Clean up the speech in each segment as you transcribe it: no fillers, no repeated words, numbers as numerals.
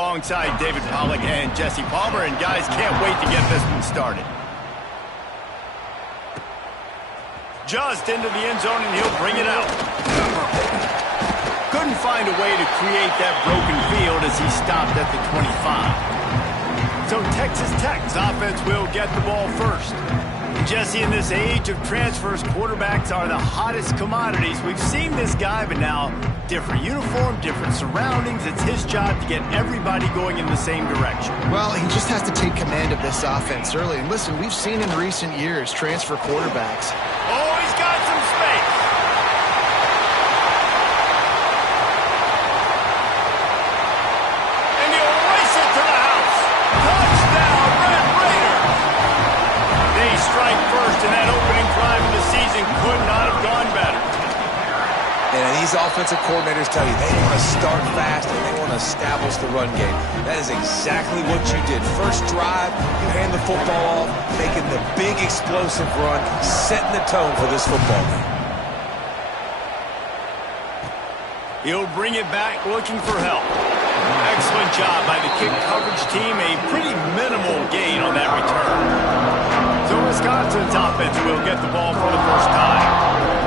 alongside David Pollack and Jesse Palmer, and guys, can't wait to get this one started. Just into the end zone, and he'll bring it out. Couldn't find a way to create that broken field as he stopped at the 25. So Texas Tech's offense will get the ball first. Jesse, in this age of transfers, quarterbacks are the hottest commodities. We've seen this guy, but now different uniform, different surroundings. It's his job to get everybody going in the same direction. Well, he just has to take command of this offense early. And listen, we've seen in recent years transfer quarterbacks. Oh, he's got some space. And he'll race it to the house. Touchdown, Red Raiders. They strike first, and that opening drive of the season could not have gone better. And these offensive coordinators tell you they want to start fast and they want to establish the run game. That is exactly what you did. First drive, you hand the football off, making the big explosive run, setting the tone for this football game. He'll bring it back looking for help. Excellent job by the kick coverage team. A pretty minimal gain on that return. So Wisconsin's offense will get the ball for the first time.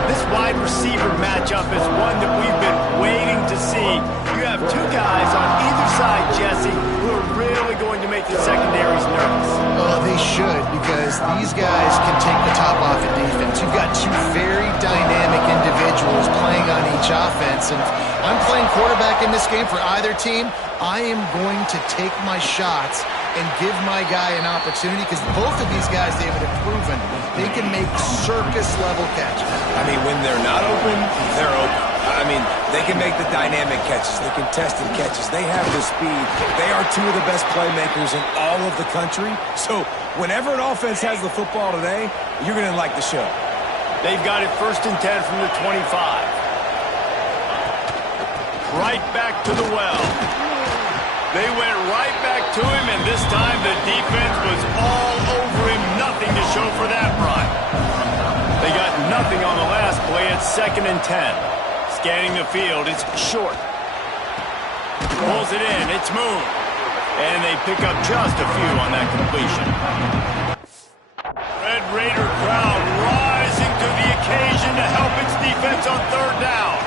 This wide receiver matchup is one that we've been waiting to see. You have two guys on either side, Jesse, who are really going to make the secondaries nervous. Well, they should, because these guys can take the top off of defense. You've got two very dynamic individuals playing on each offense, and if I'm playing quarterback in this game for either team, I am going to take my shots and give my guy an opportunity, because both of these guys, David, have proven they can make circus-level catches. I mean, when they're not open, they're open. I mean, they can make the dynamic catches, the contested catches. They have the speed. They are two of the best playmakers in all of the country. So whenever an offense has the football today, you're going to like the show. They've got it 1st and 10 from the 25. Right back to the well. They went right back to him, and this time the defense was all over him. Nothing to show for that run. They got nothing on the last play. It's 2nd and 10. Scanning the field, it's short. Pulls it in, it's Moon. And they pick up just a few on that completion. Red Raider crowd rising to the occasion to help its defense on 3rd down.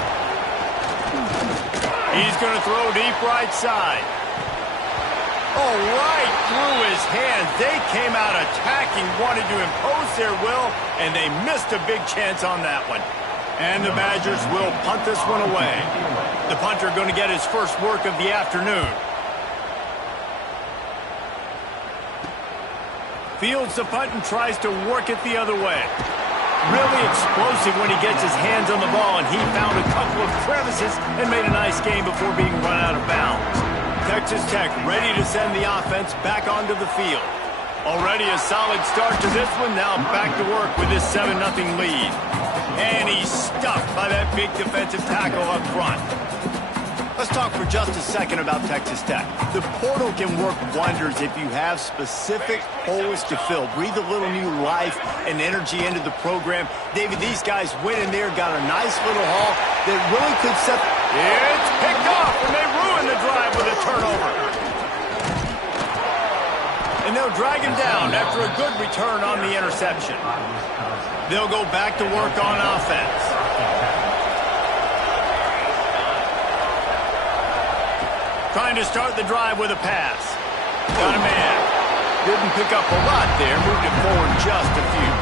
He's going to throw deep right side. Oh, right through his hands. They came out attacking, wanted to impose their will, and they missed a big chance on that one. And the Badgers will punt this one away. The punter going to get his first work of the afternoon. Fields the punt and tries to work it the other way. Really explosive when he gets his hands on the ball, and he found a couple of crevices and made a nice game before being run out of bounds. Texas Tech ready to send the offense back onto the field. Already a solid start to this one. Now back to work with this 7-0 lead. And he's stuffed by that big defensive tackle up front. Let's talk for just a second about Texas Tech. The portal can work wonders if you have specific holes to fill. Breathe a little new life and energy into the program. David, these guys went in there, got a nice little haul that really could set... It's picked off, and they ruin the drive with a turnover. And they'll drag him down after a good return on the interception. They'll go back to work on offense. Trying to start the drive with a pass. Got a man. Didn't pick up a lot there. Moved it forward just a few.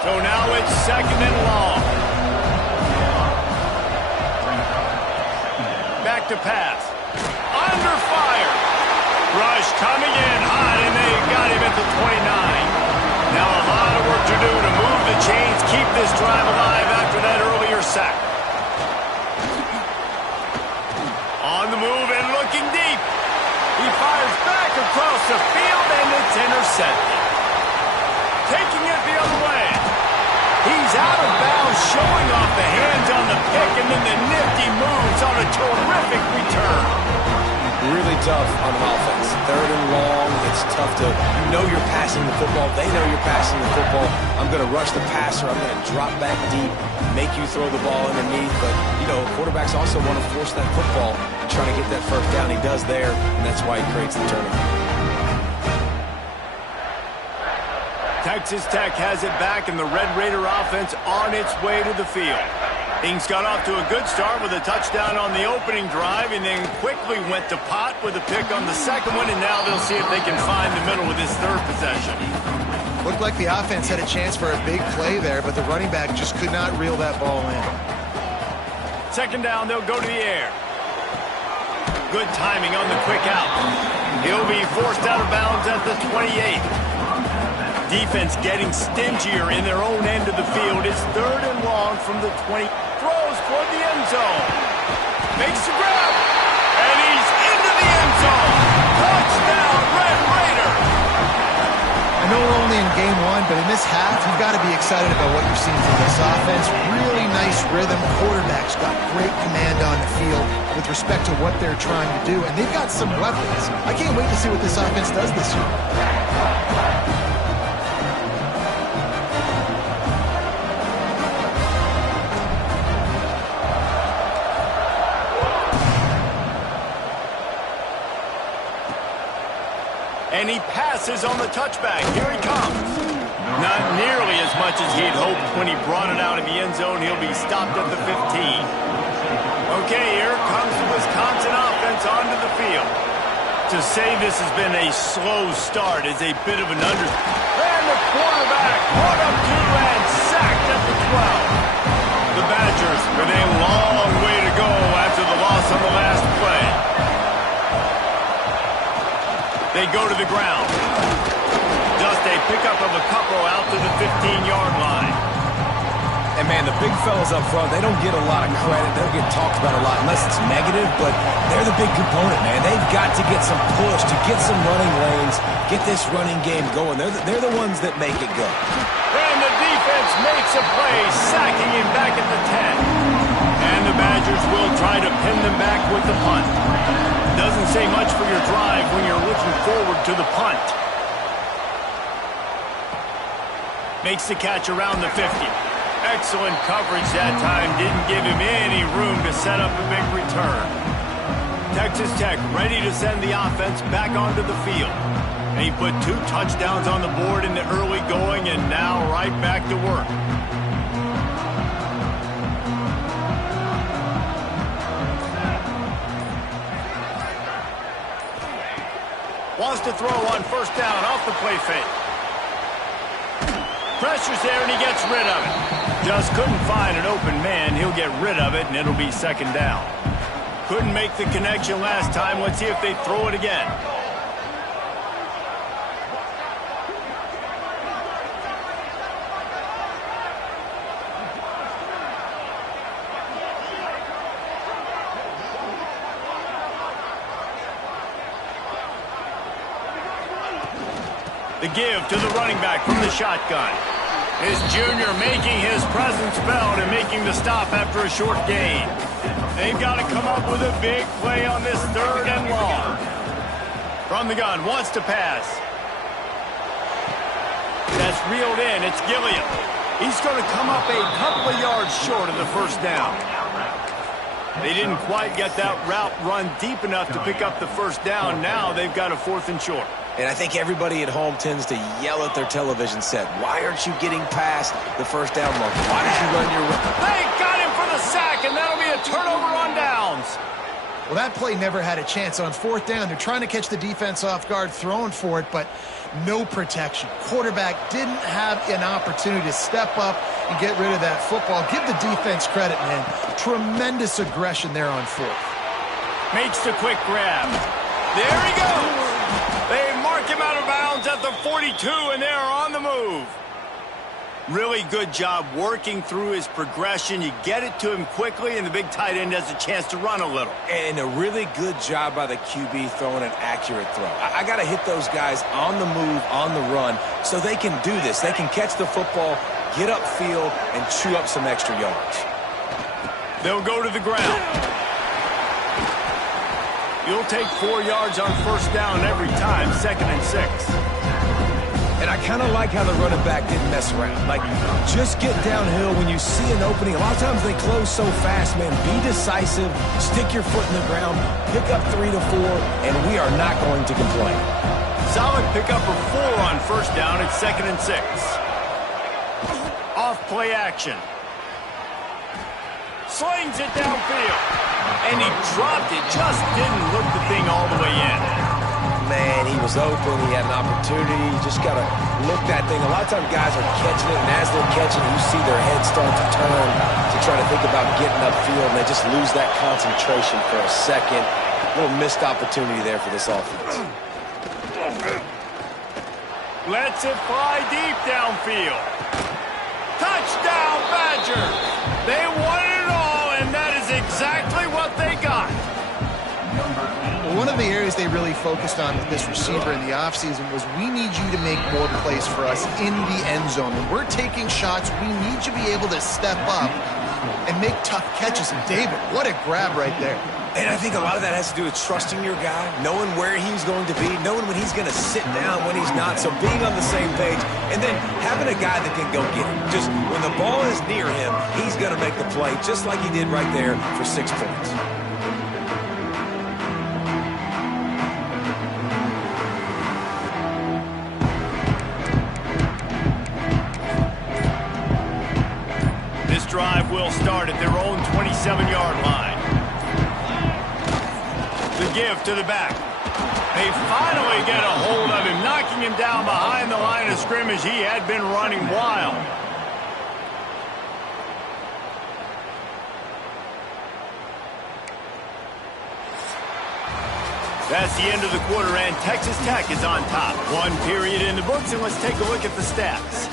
So now it's 2nd and long. Back to pass. Under fire. Rush coming in hot, and they got him at the 29. Now a lot of work to do to move the chains, keep this drive alive after that earlier sack. On the move and looking deep. He fires back across the field, and it's intercepted. Taking it the other way. He's out of bounds showing off the hands on the pick and then the nifty moves on a terrific return. Really tough on offense. Third and long, it's tough to, you know you're passing the football. They know you're passing the football. I'm going to rush the passer. I'm going to drop back deep, make you throw the ball underneath. But, you know, quarterbacks also want to force that football and try to get that first down. He does there, and that's why he creates the turnover. Texas Tech has it back, and the Red Raider offense on its way to the field. Things got off to a good start with a touchdown on the opening drive and then quickly went to pot with a pick on the second one, and now they'll see if they can find the middle with this third possession. Looked like the offense had a chance for a big play there, but the running back just could not reel that ball in. Second down, they'll go to the air. Good timing on the quick out. He'll be forced out of bounds at the 28. Defense getting stingier in their own end of the field. It's third and long from the 20. Throws toward the end zone. Makes the grab. And he's into the end zone. Touchdown, Red Raider. I know we're only in game one, but in this half, you've got to be excited about what you're seeing from this offense. Really nice rhythm. Quarterback's got great command on the field with respect to what they're trying to do. And they've got some weapons. I can't wait to see what this offense does this year. And he passes on the touchback. Here he comes. Not nearly as much as he'd hoped when he brought it out of the end zone. He'll be stopped at the 15. Okay, here comes the Wisconsin offense onto the field. To say this has been a slow start is a bit of an And the quarterback brought up two and sacked at the 12. The Badgers with a long way to go after the loss on the last play. They go to the ground. Just a pickup of a couple out to the 15-yard line. And, man, the big fellas up front, they don't get a lot of credit. They don't get talked about a lot unless it's negative, but they're the big component, man. They've got to get some push, to get some running lanes, get this running game going. They're the ones that make it go. And the defense makes a play, sacking him back at the 10. And the Badgers will try to pin them back with the punt. Doesn't say much for your drive when you're looking forward to the punt. Makes the catch around the 50. Excellent coverage that time. Didn't give him any room to set up a big return. Texas Tech ready to send the offense back onto the field. And he put 2 touchdowns on the board in the early going and now right back to work. Wants to throw on first down off the play fake. Pressure's there and he gets rid of it. Just couldn't find an open man. He'll get rid of it and it'll be second down. Couldn't make the connection last time. Let's see if they throw it again. The give to the running back from the shotgun. His junior making his presence felt and making the stop after a short gain. They've got to come up with a big play on this third and long. From the gun, wants to pass. That's reeled in. It's Gilliam. He's going to come up a couple of yards short of the first down. They didn't quite get that route run deep enough to pick up the first down. Now they've got a 4th and short. And I think everybody at home tends to yell at their television set, why aren't you getting past the first down marker? Why did you run your... They got him for the sack, and that'll be a turnover on downs. Well, that play never had a chance. On 4th down, they're trying to catch the defense off guard, throwing for it, but no protection. Quarterback didn't have an opportunity to step up and get rid of that football. Give the defense credit, man. Tremendous aggression there on 4th. Makes the quick grab. There he goes. They mark him out of bounds at the 42, and they're on the move. Really good job working through his progression. You get it to him quickly, and the big tight end has a chance to run a little. And a really good job by the QB throwing an accurate throw. I got to hit those guys on the move, on the run, so they can do this. They can catch the football get upfield and chew up some extra yards. They'll go to the ground. You'll take 4 yards on first down every time, 2nd and 6. And I kind of like how the running back didn't mess around. Like, just get downhill when you see an opening. A lot of times they close so fast, man. Be decisive, stick your foot in the ground, pick up 3 to 4, and we are not going to complain. Solid pickup of 4 on first down at 2nd and 6. Off play action. Slings it downfield. And he dropped it, just didn't look the thing all the way in. Man, he was open. He had an opportunity. You just got to look that thing. A lot of times guys are catching it, and as they're catching it, you see their head start to turn to try to think about getting upfield, and they just lose that concentration for a second. A little missed opportunity there for this offense. Lets it fly deep downfield. Touchdown, Badgers! They won it all, and that is exactly what they got. One of the areas they really focused on with this receiver in the offseason was we need you to make more plays for us in the end zone. When we're taking shots, we need you to be able to step up and make tough catches. And David, what a grab right there. And I think a lot of that has to do with trusting your guy, knowing where he's going to be, knowing when he's going to sit down, when he's not. So being on the same page, and then having a guy that can go get it. Just when the ball is near him, he's going to make the play, just like he did right there for 6 points. Drive will start at their own 27-yard line. The give to the back. They finally get a hold of him, knocking him down behind the line of scrimmage. He had been running wild. That's the end of the quarter, and Texas Tech is on top. 1 period in the books, and let's take a look at the stats.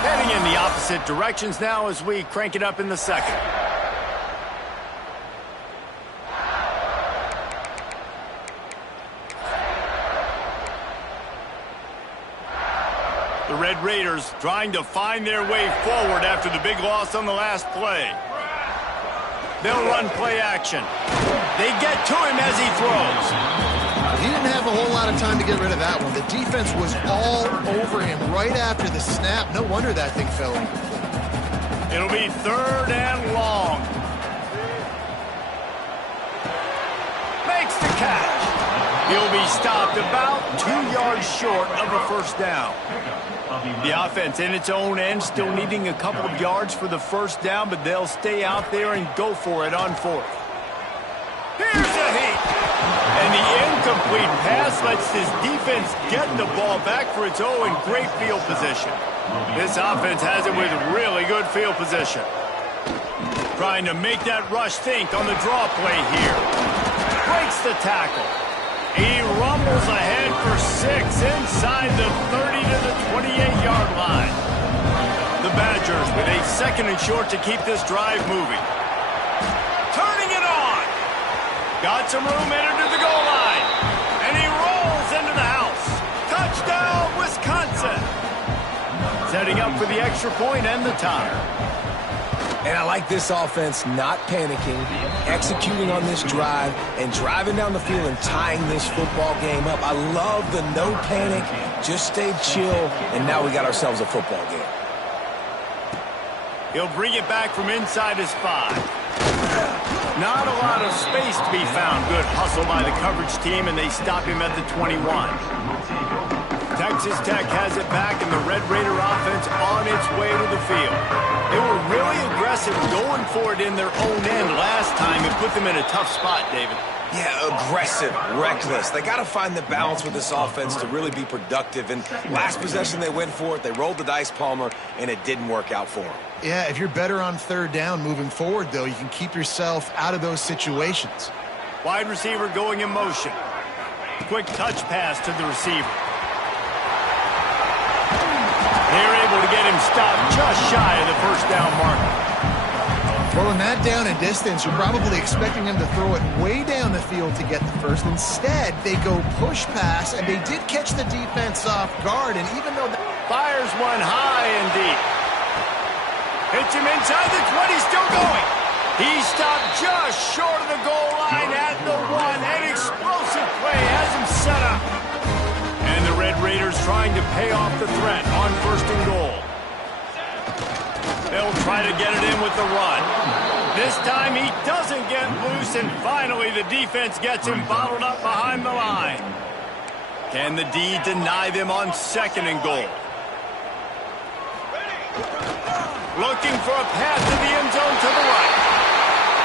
Heading in the opposite directions now as we crank it up in the second. The Red Raiders trying to find their way forward after the big loss on the last play. They'll run play action. They get to him as he throws. He didn't have a whole lot of time to get rid of that one. The defense was all over him right after the snap. No wonder that thing fell in. It'll be 3rd and long. Makes the catch. He'll be stopped about 2 yards short of a first down. The offense in its own end still needing a couple of yards for the first down, but they'll stay out there and go for it on 4th. Here's a heat. And the incomplete pass lets his defense get the ball back for its own great field position. This offense has it with really good field position. Trying to make that rush think on the draw play here. Breaks the tackle. He rumbles ahead for 6 inside the 30 to the 28-yard line. The Badgers with a 2nd and short to keep this drive moving. Turning it on. Got some room entered to the goal line. And he rolls into the house. Touchdown, Wisconsin. Setting up for the extra point and the tie. And I like this offense not panicking, executing on this drive, and driving down the field and tying this football game up. I love the no panic, just stay chill, and now we got ourselves a football game. He'll bring it back from inside his 5. Not a lot of space to be found. Good hustle by the coverage team, and they stop him at the 21. Texas Tech has it back, and the Red Raider offense on its way to the field. They were really aggressive going for it in their own end last time and put them in a tough spot, David. Yeah, aggressive, reckless. They got to find the balance with this offense to really be productive. And last possession, they went for it. They rolled the dice, Palmer, and it didn't work out for them. Yeah, if you're better on 3rd down moving forward, though, you can keep yourself out of those situations. Wide receiver going in motion. Quick touch pass to the receiver. They're able to get him stopped just shy of the first down marker. Well, in that down and distance, you're probably expecting him to throw it way down the field to get the first. Instead, they go push pass, and they did catch the defense off guard, and even though... Fires one high and deep. Hits him inside the 20, still going. He stopped just short of the goal line at the 1. An explosive play has him set up. And the Red Raiders trying to pay off the threat on 1st and goal. They'll try to get it in with the run. This time he doesn't get loose, and finally the defense gets him bottled up behind the line. Can the D deny them on 2nd and goal? Looking for a pass to the end zone to the right.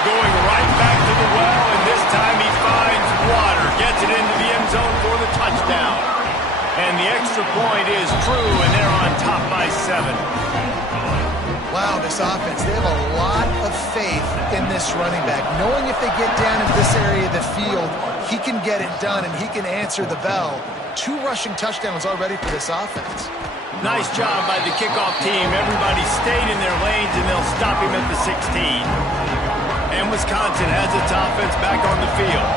Going right back to the well, and this time he finds water. Gets it into the end zone for the touchdown. And the extra point is true, and they're on top by 7. Wow, this offense, they have a lot of faith in this running back. Knowing if they get down into this area of the field, he can get it done, and he can answer the bell. 2 rushing touchdowns already for this offense. Nice job by the kickoff team. Everybody stayed in their lanes, and they'll stop him at the 16. And Wisconsin has its offense back on the field.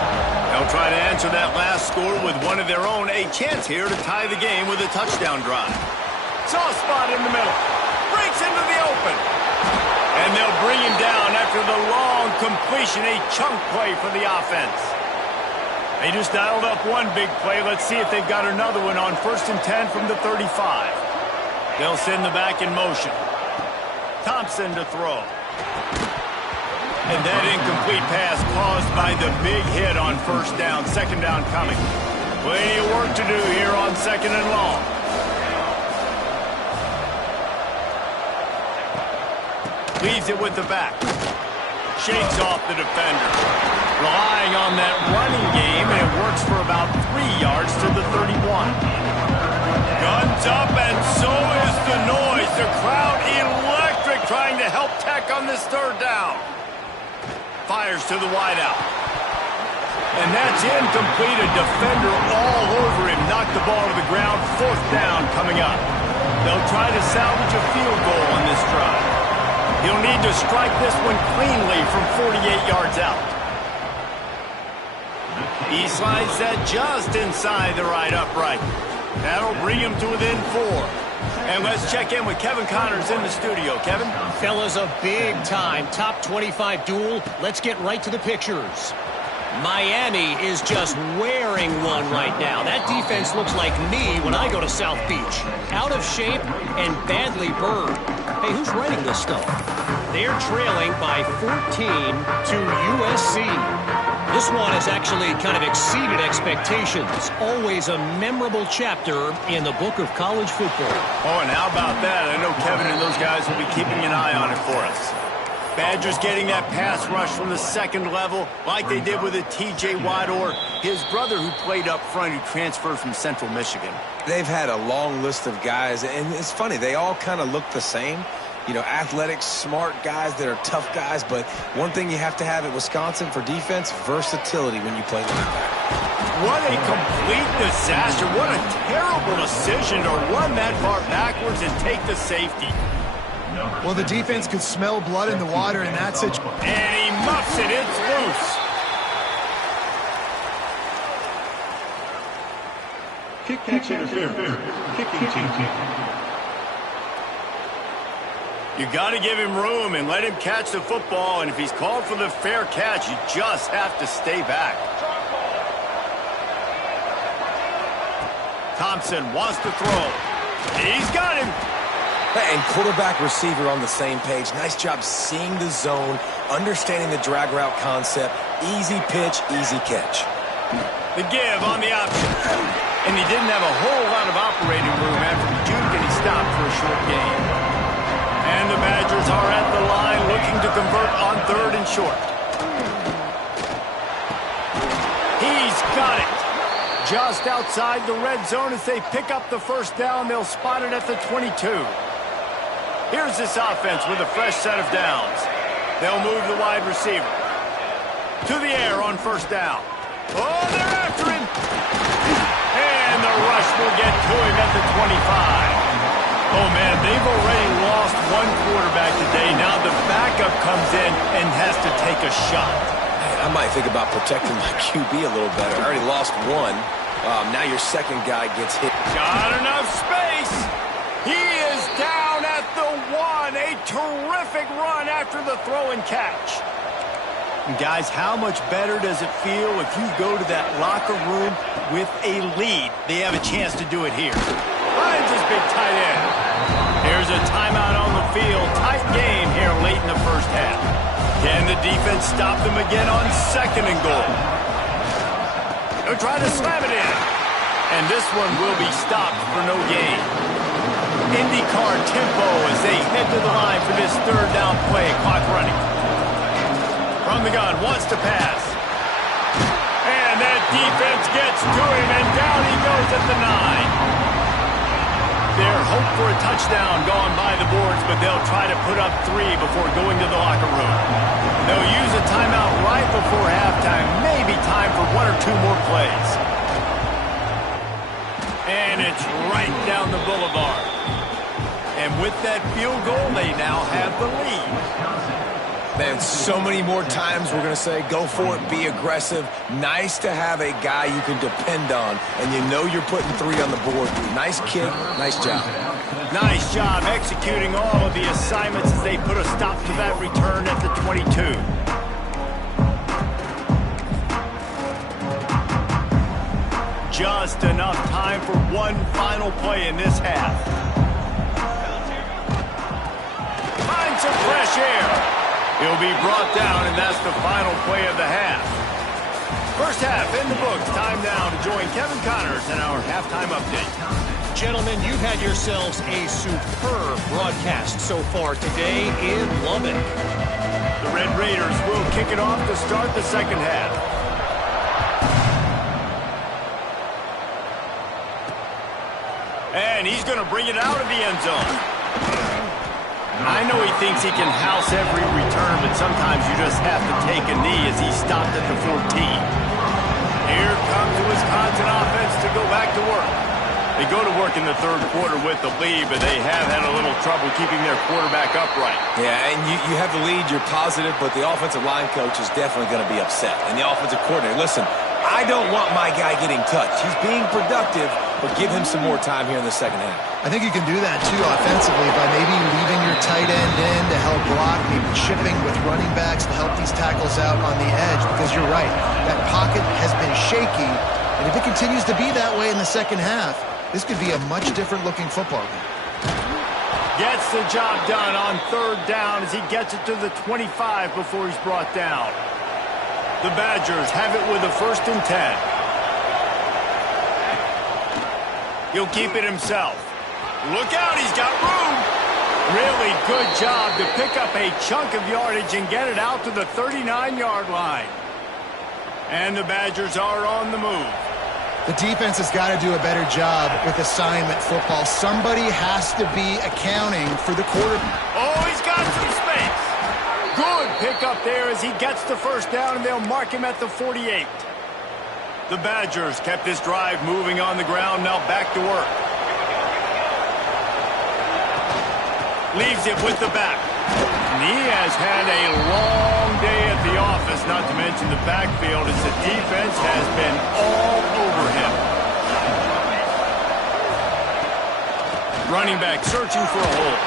They'll try to answer that last score with one of their own. A chance here to tie the game with a touchdown drive. Soft spot in the middle. Breaks into the open. And they'll bring him down after the long completion. A chunk play for the offense. They just dialed up one big play. Let's see if they've got another one on 1st and 10 from the 35. They'll send the back in motion. Thompson to throw. And that incomplete pass caused by the big hit on 1st down. 2nd down coming. Plenty of work to do here on 2nd and long. Leaves it with the back. Shakes off the defender. Relying on that running game, and it works for about 3 yards to the 31. Guns up, and so is the noise. The crowd electric, trying to help Tech on this 3rd down. Fires to the wideout. And that's incomplete. A defender all over him. Knocked the ball to the ground. 4th down coming up. They'll try to salvage a field goal on this drive. He'll need to strike this one cleanly from 48 yards out. He slides that just inside the right upright. That'll bring him to within 4. And let's check in with Kevin Connors in the studio. Kevin? Fellas, a big-time top 25 duel. Let's get right to the pictures. Miami is just wearing one right now. That defense looks like me when I go to South Beach. Out of shape and badly burned. Hey, who's writing this stuff? They're trailing by 14 to USC. This one has actually kind of exceeded expectations. Always a memorable chapter in the book of college football. Oh, and how about that? I know Kevin and those guys will be keeping an eye on it for us. Badgers getting that pass rush from the 2nd level like they did with a T.J. Watt or his brother who played up front who transferred from Central Michigan. They've had a long list of guys, and it's funny, they all kind of look the same. You know, athletic, smart guys that are tough guys, but one thing you have to have at Wisconsin for defense, versatility when you play linebacker. What a complete disaster. What a terrible decision to run that far backwards and take the safety. Well, the defense could smell blood in the water in that situation. And he muffs it. It's loose. Kick catch interference. Kicking team. You got to give him room and let him catch the football. And if he's called for the fair catch, you just have to stay back. Thompson wants to throw. He's got him. And quarterback receiver on the same page. Nice job seeing the zone, understanding the drag route concept. Easy pitch, easy catch. The give on the option. And he didn't have a whole lot of operating room after the juke, and he stopped for a short gain. And the Badgers are at the line looking to convert on 3rd and short. He's got it. Just outside the red zone as they pick up the 1st down. They'll spot it at the 22. Here's this offense with a fresh set of downs. They'll move the wide receiver. To the air on 1st down. Oh, they're after him. And the rush will get to him at the 25. Oh, man, they've already lost one quarterback today. Now the backup comes in and has to take a shot. Man, I might think about protecting my QB a little better. I already lost one. Now your second guy gets hit. Got enough space. He is down at the 1. A terrific run after the throw and catch. And guys, how much better does it feel if you go to that locker room with a lead? They have a chance to do it here. Finds his big tight end. Here's a timeout on the field. Tight game here late in the first half. Can the defense stop them again on 2nd and goal? They'll try to slam it in. And this one will be stopped for no gain. IndyCar tempo as they head to the line for this 3rd down play. Clock running. From the gun, wants to pass. And that defense gets to him, and down he goes at the 9. Their hope for a touchdown gone by the boards, but they'll try to put up 3 before going to the locker room. They'll use a timeout right before halftime. Maybe time for 1 or 2 more plays. And it's right down the boulevard. And with that field goal, they now have the lead. Man, so many more times we're going to say, go for it, be aggressive. Nice to have a guy you can depend on, and you know you're putting 3 on the board. Nice kick, nice job. Nice job executing all of the assignments as they put a stop to that return at the 22. Just enough time for one final play in this half. Find some fresh air. He'll be brought down, and that's the final play of the half. First half in the books. Time now to join Kevin Connors in our halftime update. Gentlemen, you've had yourselves a superb broadcast so far today in Lubbock. The Red Raiders will kick it off to start the second half. And he's going to bring it out of the end zone. I know he thinks he can house every return, but sometimes you just have to take a knee as he stopped at the 14. Here comes the Wisconsin offense to go back to work. They go to work in the 3rd quarter with the lead, but they have had a little trouble keeping their quarterback upright. Yeah, and you have the lead, you're positive, but the offensive line coach is definitely going to be upset. And the offensive coordinator, listen, I don't want my guy getting touched. He's being productive, but give him some more time here in the second half. I think you can do that, too, offensively, by maybe leaving your tight end in to help block, maybe chipping with running backs to help these tackles out on the edge, because you're right, that pocket has been shaky, and if it continues to be that way in the second half, this could be a much different-looking football game. Gets the job done on 3rd down as he gets it to the 25 before he's brought down. The Badgers have it with a 1st and 10. He'll keep it himself. Look out, he's got room. Really good job to pick up a chunk of yardage and get it out to the 39-yard line. And the Badgers are on the move. The defense has got to do a better job with assignment football. Somebody has to be accounting for the quarterback. Oh, he's got some space. Good pickup there as he gets the 1st down, and they'll mark him at the 48. The Badgers kept this drive moving on the ground, now back to work. Leaves it with the back. And he has had a long day at the office, not to mention the backfield, as the defense has been all over him. Running back searching for a hole.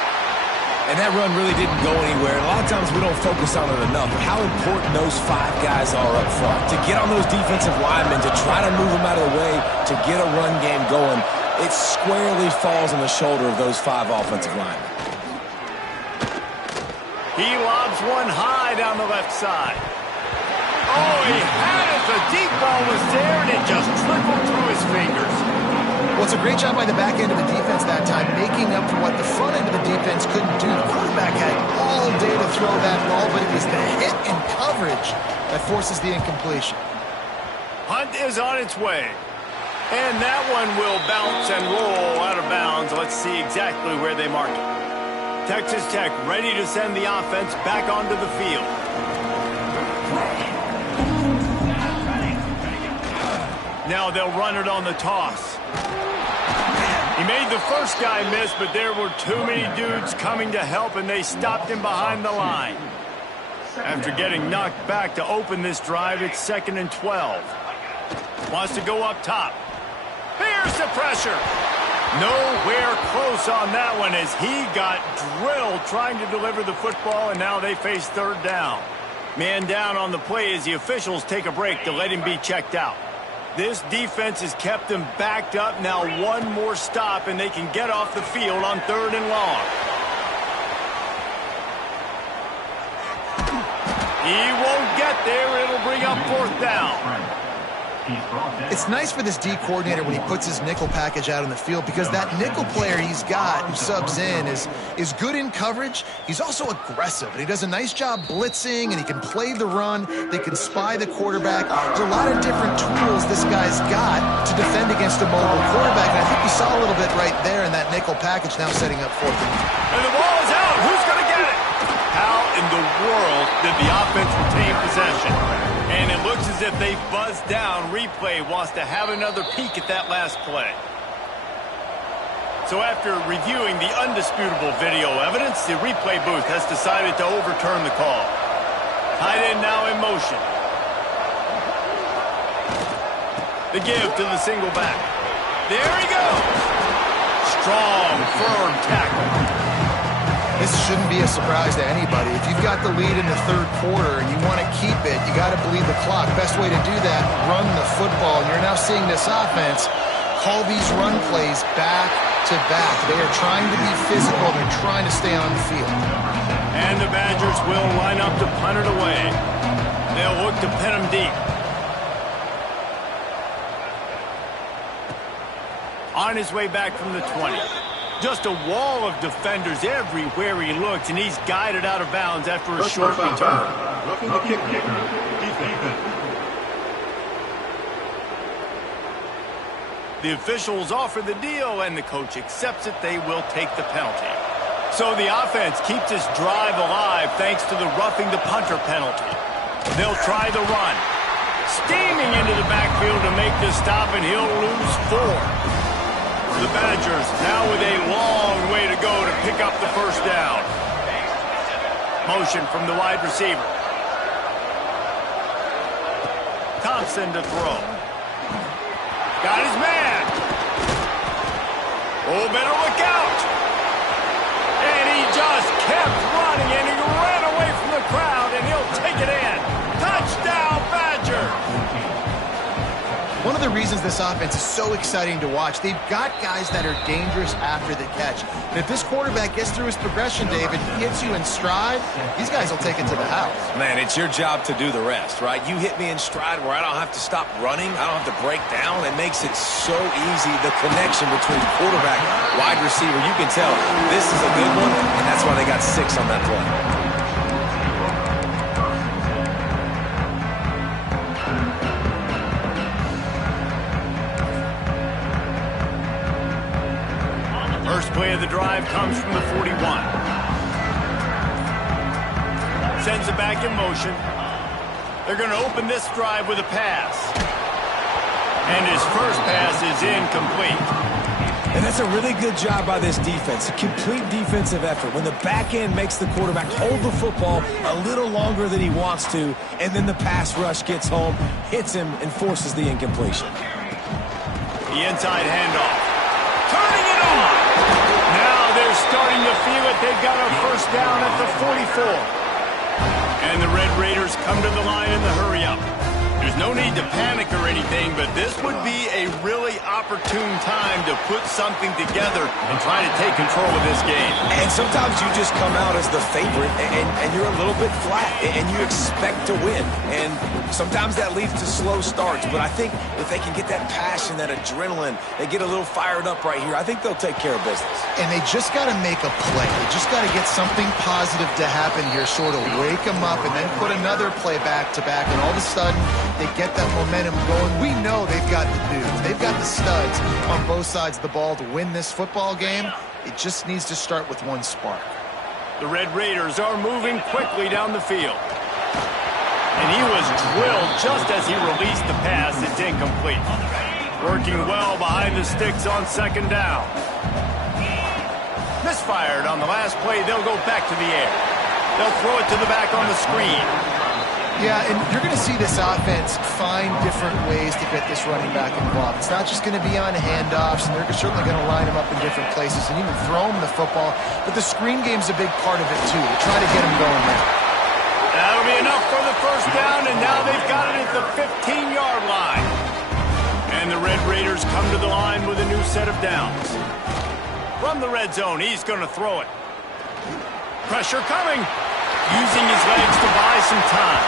And that run really didn't go anywhere. And a lot of times we don't focus on it enough, but how important those 5 guys are up front. To get on those defensive linemen, to try to move them out of the way, to get a run game going, it squarely falls on the shoulder of those 5 offensive linemen. He lobs one high down the left side. Oh, he had it. The deep ball was there, and it just trickled through his fingers. Well, it's a great job by the back end of the defense that time, making up for what the front end of the defense couldn't do. The quarterback had all day to throw that ball, but it was the hit and coverage that forces the incompletion. Hunt is on its way. And that one will bounce and roll out of bounds. Let's see exactly where they mark it. Texas Tech ready to send the offense back onto the field. Now they'll run it on the toss. He made the first guy miss, but there were too many dudes coming to help, and they stopped him behind the line. After getting knocked back to open this drive, it's 2nd and 12. Wants to go up top. Here's the pressure. Nowhere close on that one as he got drilled trying to deliver the football, and now they face 3rd down. Man down on the play as the officials take a break to let him be checked out. This defense has kept them backed up. Now one more stop, and they can get off the field on 3rd and long. He won't get there. It'll bring up 4th down. It's nice for this D coordinator when he puts his nickel package out on the field, because that nickel player he's got who subs in is good in coverage. He's also aggressive, and he does a nice job blitzing, and he can play the run. They can spy the quarterback. There's a lot of different tools this guy's got to defend against a mobile quarterback, and I think we saw a little bit right there in that nickel package, now setting up 4th and long. And the ball is out. Who's going to get it? How in the world did the offense retain possession? And it looks as if they buzzed down. Replay wants to have another peek at that last play. So after reviewing the undisputable video evidence, the replay booth has decided to overturn the call. Tight end now in motion. The give to the single back. There he goes. Strong, firm tackle. This shouldn't be a surprise to anybody. If you've got the lead in the 3rd quarter and you want to keep it, you got to bleed the clock. Best way to do that, run the football. And you're now seeing this offense call these run plays back to back. They are trying to be physical. They're trying to stay on the field. And the Badgers will line up to punt it away. They'll look to pin him deep. On his way back from the 20. Just a wall of defenders everywhere he looks, and he's guided out of bounds after a short return. The officials offer the deal, and the coach accepts it. They will take the penalty. So the offense keeps this drive alive thanks to the roughing the punter penalty. They'll try the run. Steaming into the backfield to make the stop, and he'll lose 4. The Badgers now with a long way to go to pick up the 1st down. Motion from the wide receiver. Thompson to throw. Got his man. Oh, better look out. And he just kept running, and he ran away from the crowd, and he'll take it in. Touchdown, Badger. One of the reasons this offense is so exciting to watch, they've got guys that are dangerous after the catch. And if this quarterback gets through his progression, David, he hits you in stride, these guys will take it to the house. Man, it's your job to do the rest, right? You hit me in stride where I don't have to stop running. I don't have to break down. It makes it so easy, the connection between quarterback, wide receiver. You can tell this is a good one, and that's why they got 6 on that play. First play of the drive comes from the 41. Sends it back in motion. They're going to open this drive with a pass. And his first pass is incomplete. And that's a really good job by this defense, a complete defensive effort. When the back end makes the quarterback hold the football a little longer than he wants to, and then the pass rush gets home, hits him, and forces the incompletion. The inside handoff. Turning it on. Now they're starting to feel it. They've got a 1st down at the 44. And the Red Raiders come to the line in the hurry-up. There's no need to panic or anything, but this would be a really opportune time to put something together and try to take control of this game. And sometimes you just come out as the favorite, and you're a little bit flat, and you expect to win. And sometimes that leads to slow starts, but I think if they can get that passion, that adrenaline, they get a little fired up right here, I think they'll take care of business. And they just got to make a play. They just got to get something positive to happen here, sort of wake them up, and then put another play back-to-back, and all of a sudden, they get that momentum going. We know they've got the dudes. They've got the studs on both sides of the ball to win this football game. It just needs to start with one spark. The Red Raiders are moving quickly down the field. And he was drilled just as he released the pass. It's incomplete. Working well behind the sticks on 2nd down. misfired. On the last play, they'll go back to the air. They'll throw it to the back on the screen. Yeah, and you're going to see this offense find different ways to get this running back involved. It's not just going to be on handoffs, and they're certainly going to line him up in different places and even throw him the football. But the screen game's a big part of it, too, to try to get him going there. That'll be enough for the first down, and now they've got it at the 15-yard line. And the Red Raiders come to the line with a new set of downs. From the red zone, he's going to throw it. Pressure coming. Using his legs to buy some time.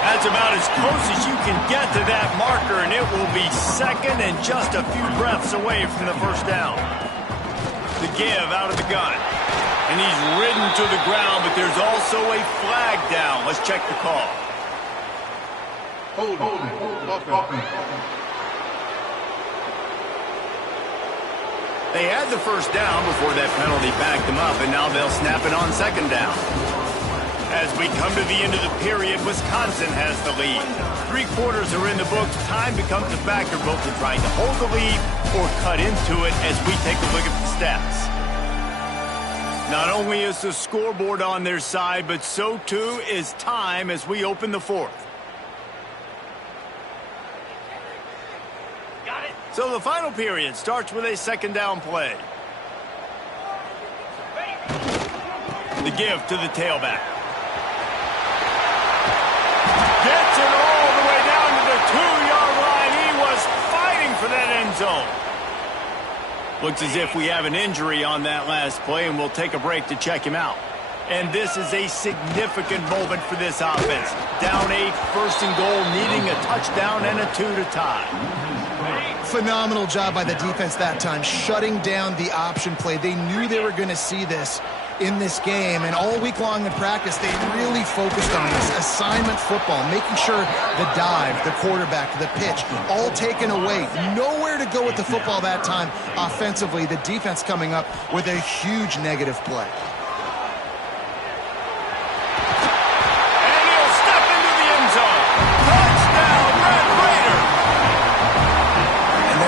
That's about as close as you can get to that marker, and it will be second and just a few breaths away from the first down. The give out of the gun. And he's ridden to the ground, but there's also a flag down. Let's check the call. Hold it. They had the first down before that penalty backed them up, and now they'll snap it on second down. As we come to the end of the period, Wisconsin has the lead. 3 quarters are in the books. Time becomes a factor both in trying to hold the lead or cut into it as we take a look at the stats. Not only is the scoreboard on their side, but so too is time as we open the fourth. So the final period starts with a second down play. The give to the tailback. Gets it all the way down to the 2-yard line. He was fighting for that end zone. Looks as if we have an injury on that last play, and we'll take a break to check him out. And this is a significant moment for this offense. Down 8, first and goal, needing a touchdown and a 2 to tie. Phenomenal job by the defense that time, shutting down the option play. They knew they were going to see this in this game, and all week long in practice, they really focused on this assignment football, making sure the dive, the quarterback, the pitch, all taken away. Nowhere to go with the football that time offensively. The defense coming up with a huge negative play.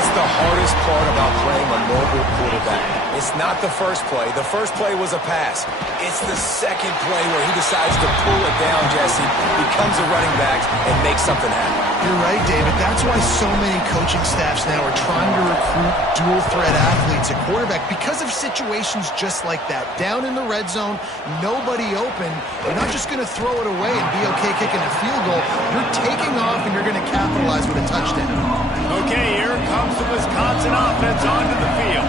The hardest part about playing a mobile quarterback. It's not the first play. The first play was a pass. It's the second play where he decides to pull it down, Jesse, becomes a running back, and makes something happen. You're right, David. That's why so many coaching staffs now are trying to recruit dual-threat athletes at quarterback because of situations just like that. Down in the red zone, nobody open. You're not just going to throw it away and be okay kicking a field goal. You're taking off, and you're going to capitalize with a touchdown. Okay, here comes the Wisconsin offense onto the field.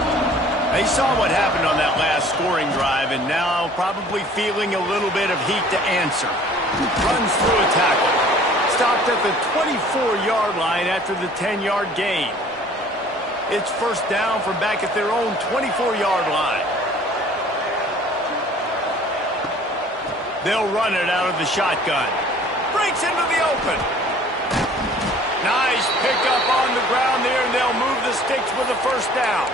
They saw what happened on that last scoring drive, and now probably feeling a little bit of heat to answer. Runs through a tackle. Stopped at the 24-yard line after the 10-yard gain. It's first down from back at their own 24-yard line. They'll run it out of the shotgun. Breaks into the open. Nice pickup on the ground there, and they'll move the sticks with the first down.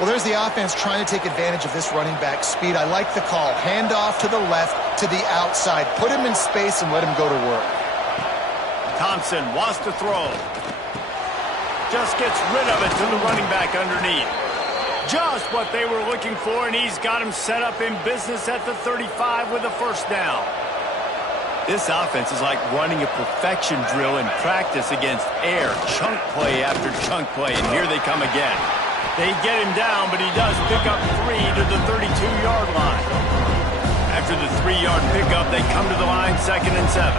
Well, there's the offense trying to take advantage of this running back speed. I like the call. Hand off to the left, to the outside. Put him in space and let him go to work. Thompson wants to throw. Just gets rid of it to the running back underneath. Just what they were looking for, and he's got him set up in business at the 35 with a first down. This offense is like running a perfection drill in practice against air. Chunk play after chunk play, and here they come again. They get him down, but he does pick up 3 to the 32-yard line. After the 3-yard pickup, they come to the line, 2nd and 7.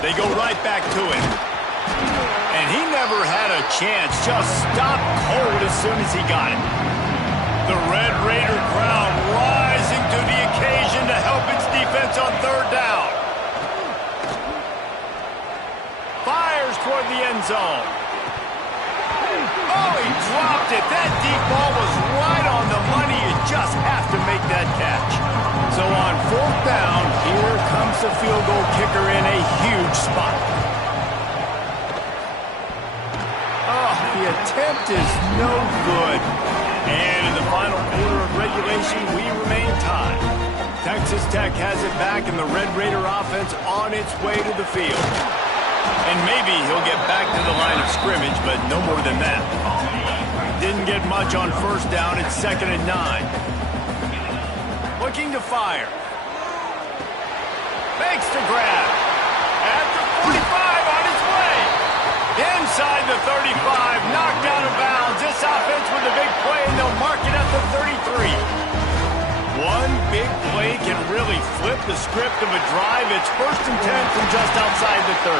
They go right back to him. And he never had a chance, just stopped cold as soon as he got it. The Red Raider crowd rising to the occasion to help its defense on third down. Fires toward the end zone. Oh, he dropped it. That deep ball was right on the money. You just have to make that catch. So on fourth down, here comes the field goal kicker in a huge spot. Oh, the attempt is no good. And in the final quarter of regulation, we remain tied. Texas Tech has it back, and the Red Raider offense on its way to the field. And maybe he'll get back to the line of scrimmage, but no more than that. Didn't get much on first down. It's 2nd and 9. Looking to fire. Makes the grab. At the 45 on its way. Inside the 35. Knocked out of bounds. This offense with a big play, and they'll mark it at the 33. One big play can really flip the script of a drive. It's 1st and 10 from just outside the 30.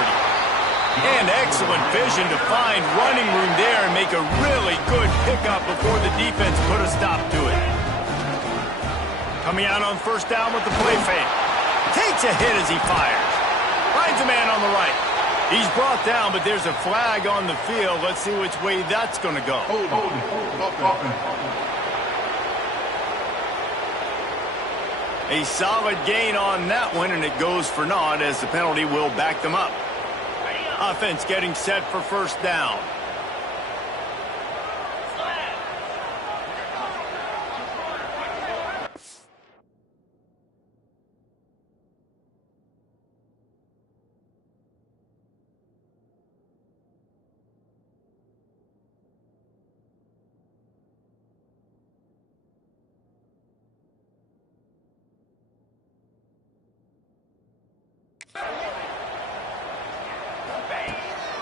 And excellent vision to find running room there and make a really good pickup before the defense put a stop to it. Coming out on first down with the play fake. Takes a hit as he fires. Finds a man on the right. He's brought down, but there's a flag on the field. Let's see which way that's going to go. A solid gain on that one, and it goes for naught as the penalty will back them up. Offense getting set for first down.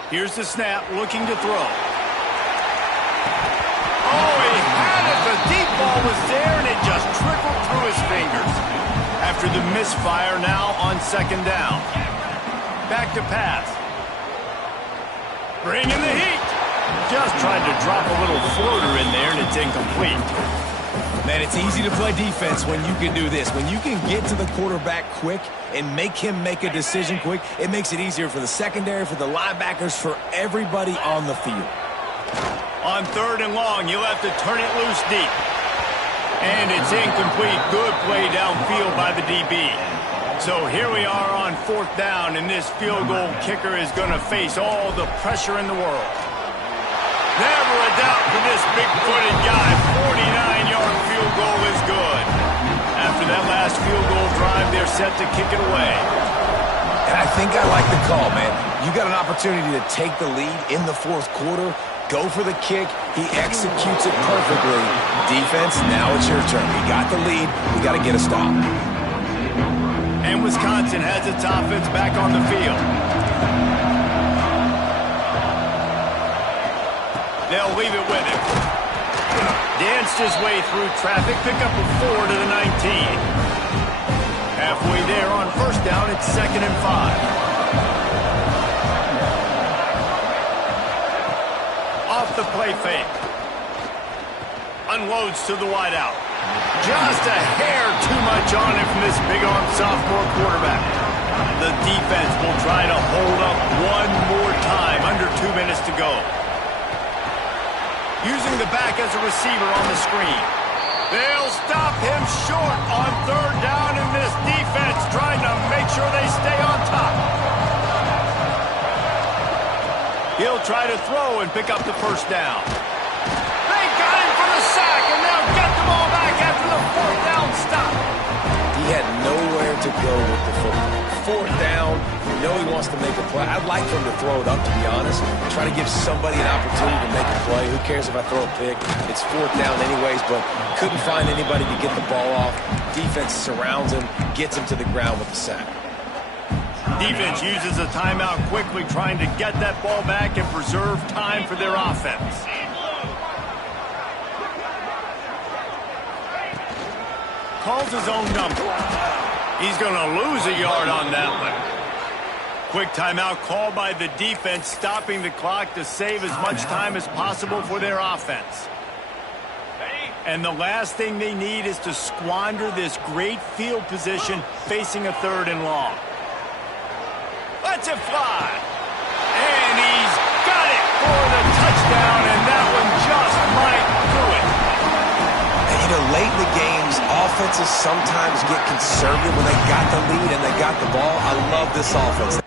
Here's the snap, looking to throw. Oh, he had it. The deep ball was there, and it just trickled through his fingers. After the misfire, now on 2nd down. Back to pass. Bringing the heat. Just tried to drop a little floater in there, and it's incomplete. Man, it's easy to play defense when you can do this. When you can get to the quarterback quick and make him make a decision quick, it makes it easier for the secondary, for the linebackers, for everybody on the field. On 3rd and long, you'll have to turn it loose deep. And it's incomplete. Good play downfield by the DB. So here we are on 4th down, and this field goal kicker is going to face all the pressure in the world. Never a doubt for this big-footed guy. 49-yard field goal is good. After that last field goal drive, they're set to kick it away. And I think I like the call, man. You got an opportunity to take the lead in the 4th quarter. Go for the kick. He executes it perfectly. Defense, now it's your turn. We got the lead. We got to get a stop. And Wisconsin has its offense back on the field. They'll leave it with him. Danced his way through traffic. Pick up a 4 to the 19. Halfway there on first down, it's 2nd and 5. Off the play fake. Unloads to the wideout. Just a hair too much on him from this big-arm sophomore quarterback. The defense will try to hold up one more time. Under 2 minutes to go. Using the back as a receiver on the screen. They'll stop him short on 3rd down, and this defense trying to make sure they stay on top. He'll try to throw and pick up the first down. They got him for the sack, and they'll get the ball back after the 4th down stop. He had nowhere to go with the football. 4th down, you know he wants to make a play. I'd like for him to throw it up, to be honest. Try to give somebody an opportunity to make a play. Who cares if I throw a pick? It's 4th down anyways, but couldn't find anybody to get the ball off. Defense surrounds him, gets him to the ground with the sack. Defense uses a timeout quickly, trying to get that ball back and preserve time for their offense. Calls his own number. He's going to lose a yard on that one. Quick timeout called by the defense, stopping the clock to save as much time as possible for their offense. And the last thing they need is to squander this great field position facing a 3rd and long. Lets it fly. And he's got it for the touchdown, and that one just might do it. And, you know, late in the games, offenses sometimes get conservative when they got the lead and they got the ball. I love this offense.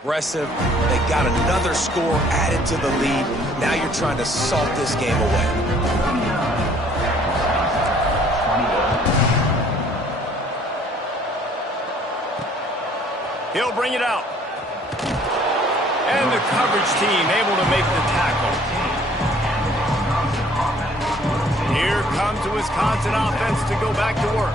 aggressive. They got another score added to the lead. Now you're trying to salt this game away. He'll bring it out. And the coverage team able to make the tackle. Here comes the Wisconsin offense to go back to work.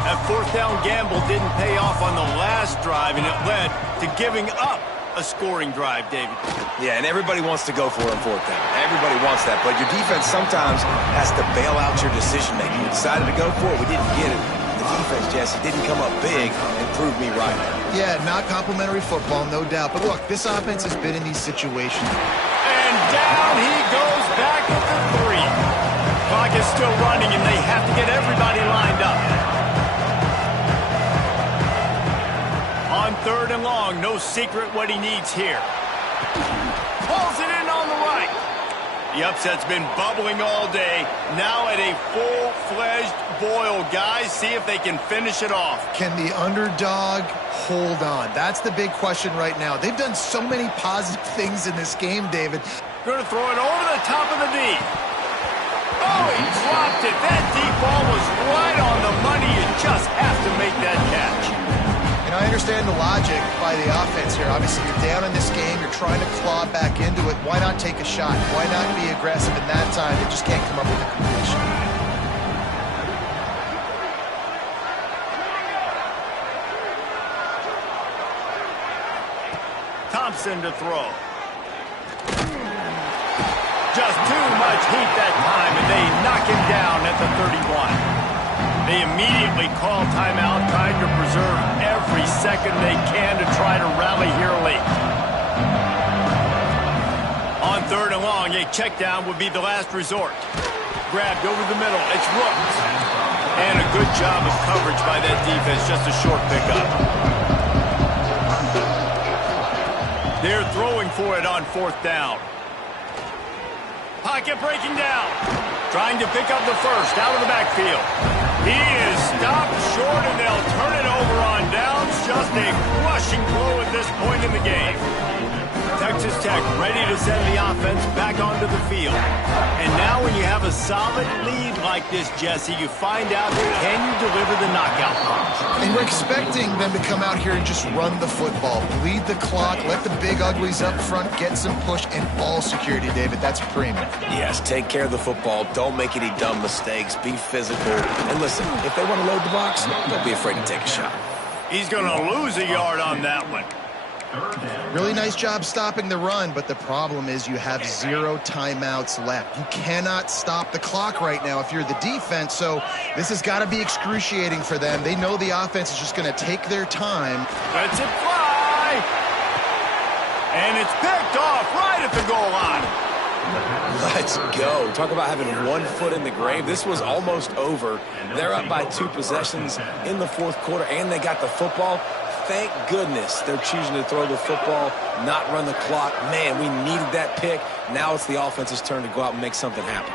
That fourth down gamble didn't pay off on the last drive, and it led to giving up a scoring drive, David. Yeah, and everybody wants to go for it on fourth down. Everybody wants that, but your defense sometimes has to bail out your decision-making. You decided to go for it, we didn't get it. The defense, Jesse, didn't come up big and prove me right. Yeah, not complimentary football, no doubt. But look, this offense has been in these situations. And down he goes back at the 3. Clock is still running, and they have to get everybody lined up. On 3rd and long, no secret what he needs here. Pulls it in on the right. The upset's been bubbling all day. Now at a full-fledged boil. Guys, see if they can finish it off. Can the underdog hold on? That's the big question right now. They've done so many positive things in this game, David. Going to throw it over the top of the knee. Oh, he dropped it. That deep ball was right on the money. You just have to make that catch. And I understand the logic by the offense here. Obviously, you're down in this game. You're trying to claw back into it. Why not take a shot? Why not be aggressive in that time? They just can't come up with a completion. Thompson to throw. Just too much heat that time, and they knock him down at the 31. They immediately call timeout, trying to preserve every second they can to try to rally here late. On 3rd and long, a check down would be the last resort. Grabbed over the middle. It's Rooks. And a good job of coverage by that defense, just a short pickup. They're throwing for it on 4th down. Pocket breaking down. Trying to pick up the first out of the backfield. He is stopped short, and they'll turn it over on downs. Just a crushing blow at this point in the game. Texas Tech ready to send the offense back onto the field. And now when you have a solid lead like this, Jesse, you find out, can you deliver the knockout punch? And we're expecting them to come out here and just run the football, bleed the clock, let the big uglies up front get some push and ball security, David. That's premium. Yes, take care of the football. Don't make any dumb mistakes. Be physical. And listen, if they want to load the box, don't be afraid to take a shot. He's going to lose a yard on that one. Really nice job stopping the run, but the problem is you have 0 timeouts left. You cannot stop the clock right now if you're the defense, so this has got to be excruciating for them. They know the offense is just going to take their time. Lets it fly! And it's picked off right at the goal line. Let's go. Talk about having one foot in the grave. This was almost over. They're up by 2 possessions in the 4th quarter, and they got the football. Thank goodness they're choosing to throw the football, not run the clock. Man, we needed that pick. Now it's the offense's turn to go out and make something happen.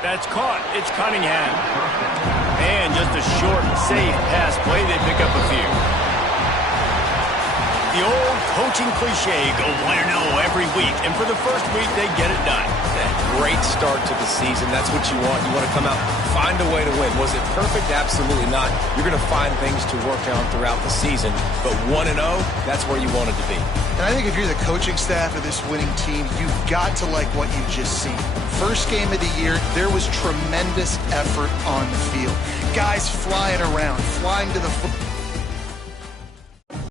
That's caught. It's Cunningham. And just a short, safe pass play. They pick up a few. The old coaching cliche, go 1-0 every week. And for the first week, they get it done. That great start to the season. That's what you want. You want to come out, find a way to win. Was it perfect? Absolutely not. You're going to find things to work on throughout the season. But 1-0, that's where you wanted to be. And I think if you're the coaching staff of this winning team, you've got to like what you've just seen. First game of the year, there was tremendous effort on the field. Guys flying around, flying to the football.